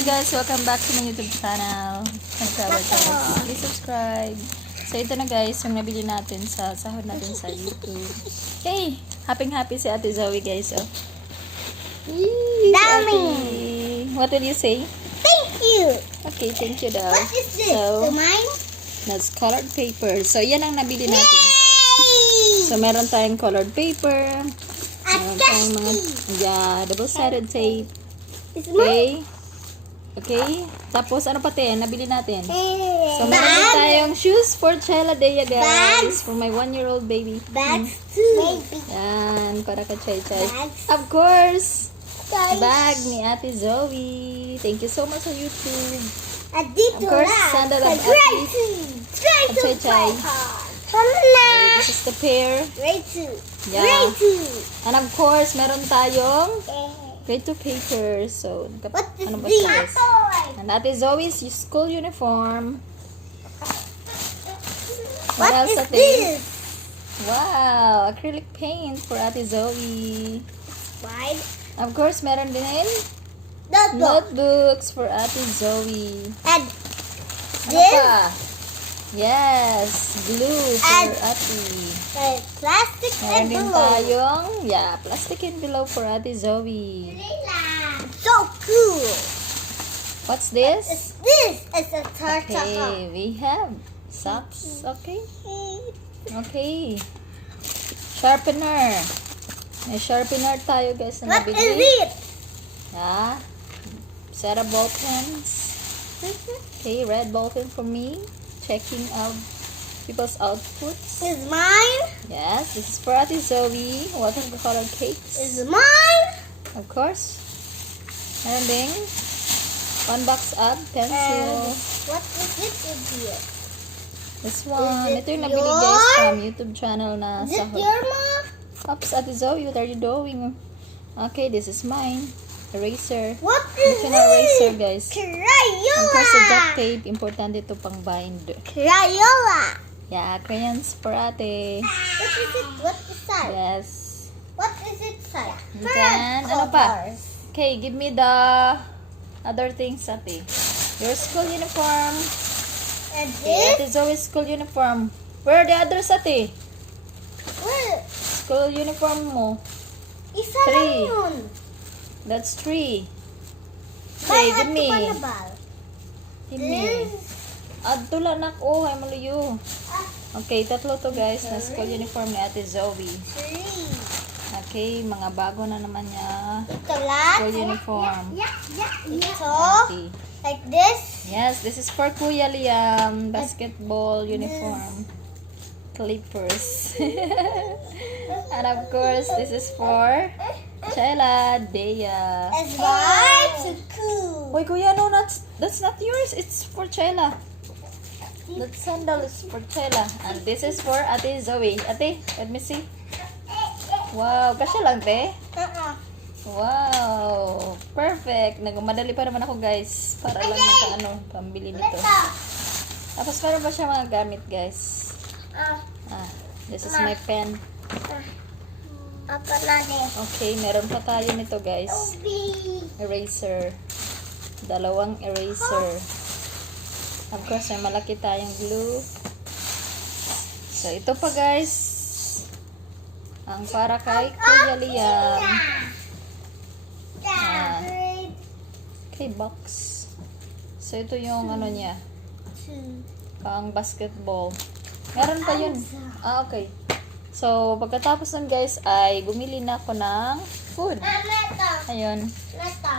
Hi guys, welcome back to my YouTube channel. Please subscribe. So ito na guys, yung nabili natin sa sahod natin sa YouTube. Okay, happy si Ate Zoe guys. Oh. Yee, Dami. Ate. What will you say? Thank you. Okay, thank you daw. What is this? So, Mine? that's colored paper. So yan ang nabili natin. Yay! So meron tayong colored paper. A Meron tayong mga double-sided tape. It's mine. Okay. Tapos, ano pati? Nabili natin. So, So, meron din bag. tayong shoes for Chela Dea, guys. Bags. For my 1-year-old baby. Bags too. Yan. Para ka chay-chay. Bags. Of course. Guys. Bag ni Ate Zoe. Thank you so much sa YouTube. A dito Of course, lang. sandal of Grade 2. Grade At 2. chay-chay. Come na. This is the pair. Grade 2. Yeah. Grade 2. And of course, meron tayong grade 2 paper. So, What is ano ba this? siya? And Ate Zoe's school uniform. What else is ate? this? Wow! Acrylic paint for Ate Zoe. Wide. Of course, meron din Notebook. notebooks for Ate Zoe. And Ano this. pa? Yes! Glue for And- Ate. Plastic Meron din envelope. tayong, plastic envelope for Ate Zoe. So cool. What's this? This is a turtle. Okay, we have socks. Okay. Okay. Sharpener. May sharpener tayo guys na What is nabili. it? Yeah. Set of ball pens. Okay, red ball pen for me. Checking out people's outputs. Is mine? Yes, this is for Ate Zoe. Watercolor cakes. Is mine? Of course. Meron ding one box up pencil. And what is it in here? This one. Is it Ito yung nabili guys your- from YouTube channel na Is it sahod. your mom? Oops, Ate Zoe, what are you doing? Okay, this is mine. Eraser. What is Ito na eraser it? guys. Crayola. Of course, the duct tape. Importante ito pang bind. Crayola. Yeah, crayons for ate. What is it? What is that? Yes. What is it? Side? Then, ano pa? Okay, give me the other things ate. Your school uniform. And Okay, this? Ate Zoe's school uniform. Where are the others ate? What? School uniform mo. Isa Three. lang yun. That's 3. May Okay, give me. ato pa na ba? Give me. Adto lang nak. Oh, ay maluyo. Okay, tatlo to guys na school uniform ni Ate Zoe. 3. Okay, mga bago na naman niya. Ito lang. School uniform. Ito. Okay. Like this. Yes, this is for Kuya Liam. Basketball uniform. Clippers. And of course, this is for Chela Dea. It's mine. So cool. Wait, Kuya, no, that's not yours. It's for Chela. That sandal is for Chela. And this is for Ate Zoe. Ate, let me see. Wow, kasya lang, te. Wow, perfect. Nagmadali pa naman ako, guys. Para lang pambili nito. Tapos meron pa siya mga gamit, guys. This is my pen. Apa na din. Okay, meron pa tayo nito, guys. Eraser. 2 eraser. Of course, may malaki tayong glue. So, ito pa, guys. Ang para kay Kuya Liam. Okay, box. So, ito yung ano niya. Pang basketball. Meron pa yun. Okay. So, pagkatapos nun guys, ay bumili na ako ng food. Ayun.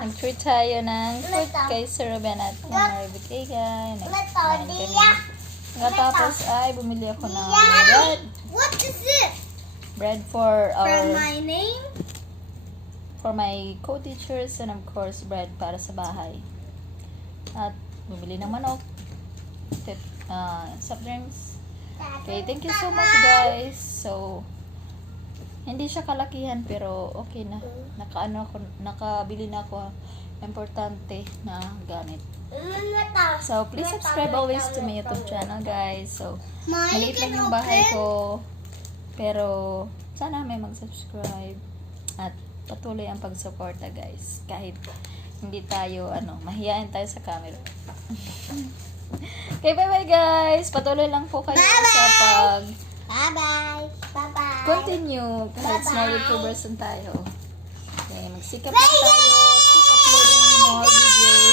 Nag-treat tayo ng food kay Sir Ruben at Maribigay. Nagkain kami. Pagkatapos ay bumili ako ng bread. What is it? Bread for From our, my name? for my co-teachers and of course bread para sa bahay. At bumili ng manok. Soft drinks. Okay, thank you so much guys. So, hindi siya kalakihan pero okay na. Nakabili na ako importante na gamit. So, please subscribe always to my YouTube channel guys. So, maliit lang yung bahay ko. Pero, sana may mag-subscribe. At patuloy ang pagsuporta guys. Kahit hindi tayo, mahihain tayo sa camera. Okay, bye-bye guys. Patuloy lang po kayo sa pag Bye-bye. Bye-bye. continue. Kahit small Bye-bye. YouTubers lang tayo. Okay, magsikap lang tayo. Keep uploading more videos.